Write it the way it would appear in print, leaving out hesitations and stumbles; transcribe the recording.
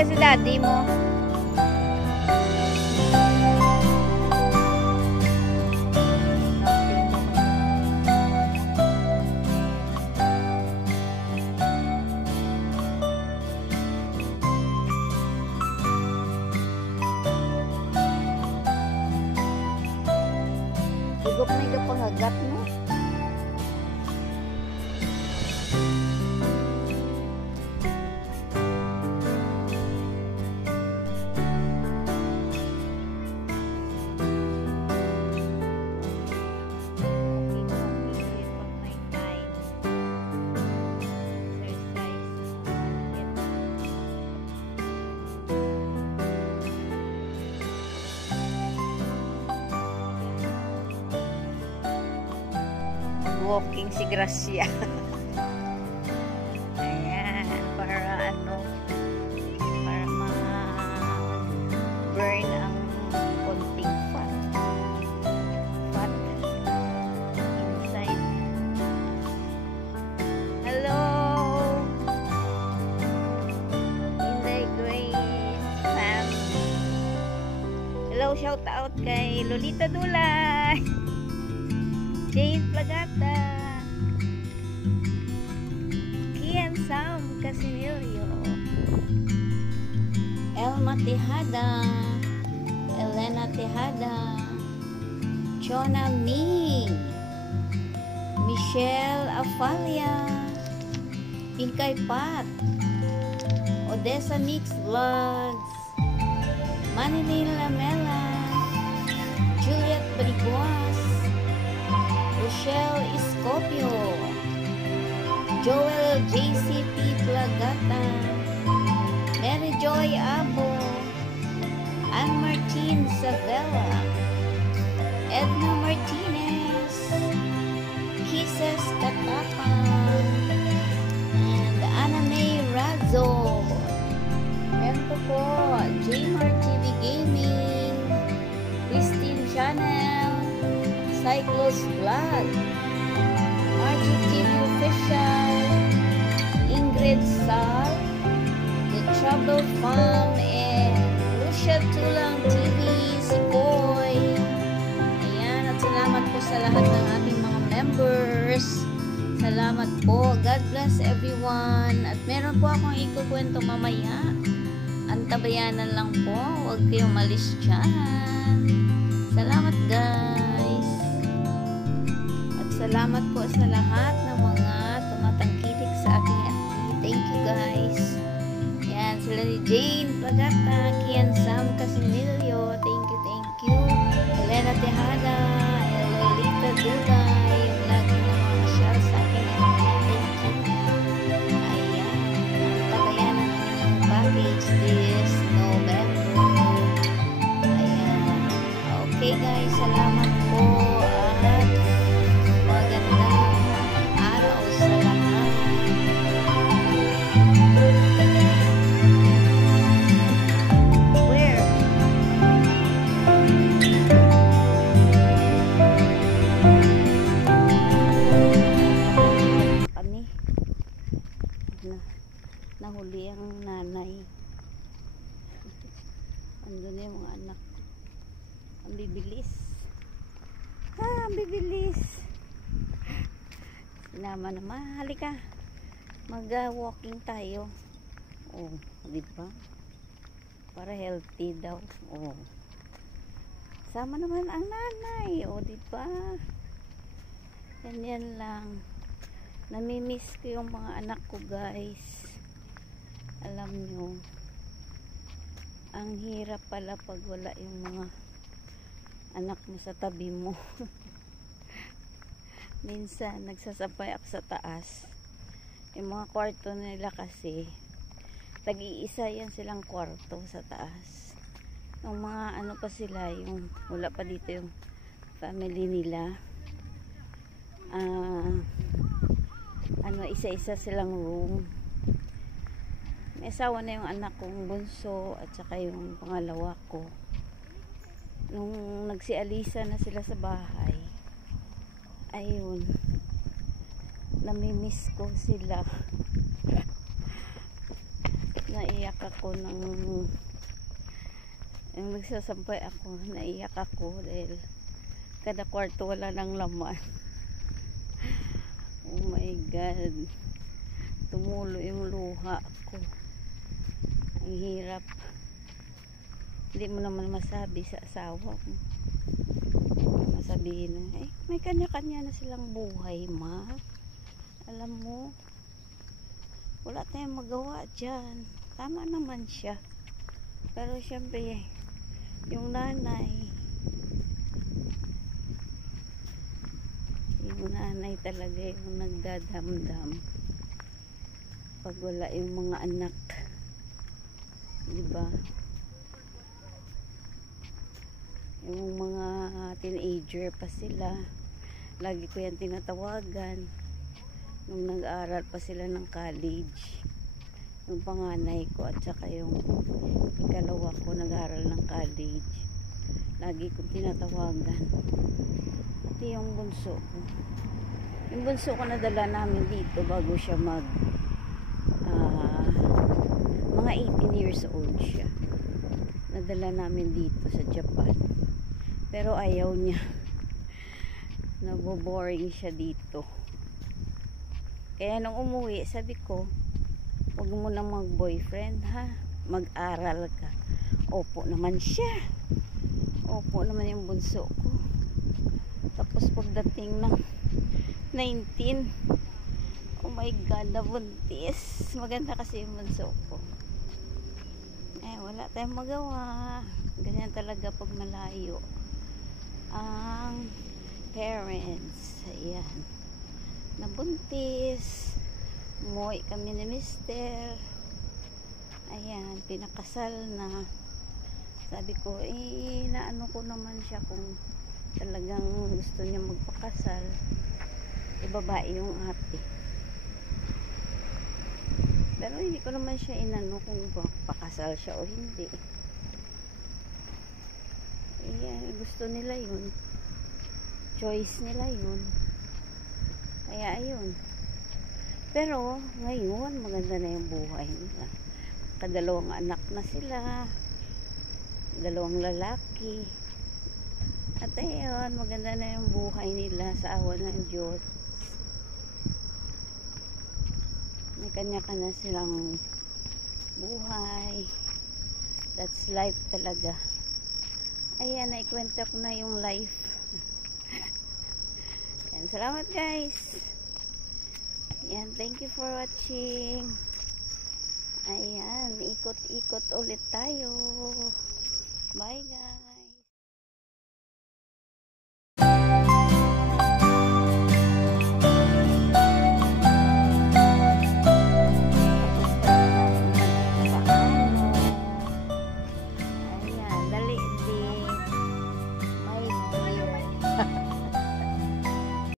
ba si daddy mo? Sigop na ikapangagat mo. Walking si Gracia. Ayan, para ano, para ma-burn ang konting fat inside. Hello, Inday Grace family. Hello, shout out kay Lolita Dulay, Jane Plagata, Kian Sam Casimilio, Elma Tejada, Elena Tejada, Chona Ming, Michelle Afalia, Pinkay Pat, Odessa Mix Vlogs, Manilin Lamela, Juliet Briguas, Rochelle Escopio, Joel JCP Plagata, Mary Joy Abo, Ann Martin Savella, Edna Martinez, Kisses Katapang, and Anna May Razzo. Meron po Jmar TV Gaming, Christine Chanel, Cyclos Vlog, Margie TV Official, Ingrid Sal, The Trouble Farm, and Lucia Tulang TV, si Koy. Ayan, at salamat po sa lahat ng ating mga members. Salamat po. God bless everyone. At meron po akong ikukwento mamaya. Antabayanan lang po. Huwag kayong malis dyan. Salamat guys. Salamat po sa lahat ng mga tumatangkilik sa aking FB. Thank you guys. Yan, sila ni Jane Plagata, Kian Sam Casimilio. Thank you. Elena Tejada, Lolita Dulay, yung lagi namamasyal sa aking FB. Thank you. Ayan, ang tabayanan ng inyong package this November. Ayan. Okay guys, salamat po. At magandang araw sa lahat. Where? Kami nahuli ang nanay. Andun yung mga anak ko. Ang bibilis. Ang bibilis. Sinama naman, halika, mag-walking tayo. Oh, di ba? Para healthy daw. Oh. Sama naman ang nanay. Oh, di ba? Ganyan lang. Namimiss ko yung mga anak ko, guys. Alam nyo, ang hirap pala pag wala yung mga anak mo sa tabi mo. Minsan nagsasabay ako sa taas. Yung mga kwarto nila kasi tag-iisa yan silang kwarto sa taas. Yung mga ano pa sila, yung wala pa dito yung family nila, ano, isa-isa silang room. May asawa na yung anak kong bunso at saka yung pangalawa ko. Nung nagsialisa na sila sa bahay, ayun, namimiss ko sila. naiyak ako yung nagsasampay ako, naiyak ako dahil kada kwarto wala nang laman. Oh my God, tumulo yung luha ko. Ang hirap. Hindi mo naman masabi sa asawa mo. Masabihin na, may kanya-kanya na silang buhay, ma. Alam mo, wala tayong magawa dyan. Tama naman siya. Pero syempre, yung nanay talaga yung nagdadamdam pag wala yung mga anak, diba? Yung mga teenager pa sila, lagi ko yan tinatawagan nung nag-aaral pa sila ng college, yung panganay ko at saka yung ikalawa ko nag-aaral ng college. Lagi kong tinatawagan, pati yung bunso ko nadala namin dito bago siya mga 18 years old siya, nadala namin dito sa Japan, pero ayaw niya. Naboboring siya dito. Kaya nung umuwi, sabi ko, huwag mo na mag-boyfriend, ha? Mag-aral ka. Opo naman siya. Opo naman yung bunso ko. Tapos pagdating ng 19, oh my God, nabuntis. Maganda kasi yung bunso ko. Wala tayong magawa. Ganyan talaga pag malayo ang parents. Ayan, nabuntis. Umuwi kami ni mister. Ayan, pinakasal na. Sabi ko, naano ko naman siya kung talagang gusto niya magpakasal. Babae yung ate. Pero hindi ko naman siya inano kung pakasal siya o hindi. Ayan, gusto nila yun. Choice nila yun. Kaya ayun. Pero ngayon maganda na yung buhay nila. Kadalawang anak na sila, dalawang lalaki, at ayun, maganda na yung buhay nila sa awa ng Diyos. May kanya-kanya silang buhay. That's life talaga. Ayan, naikwento ko na yung life. Ayan, salamat guys. Ayan, thank you for watching. Ayan, ikot-ikot ulit tayo. Bye guys.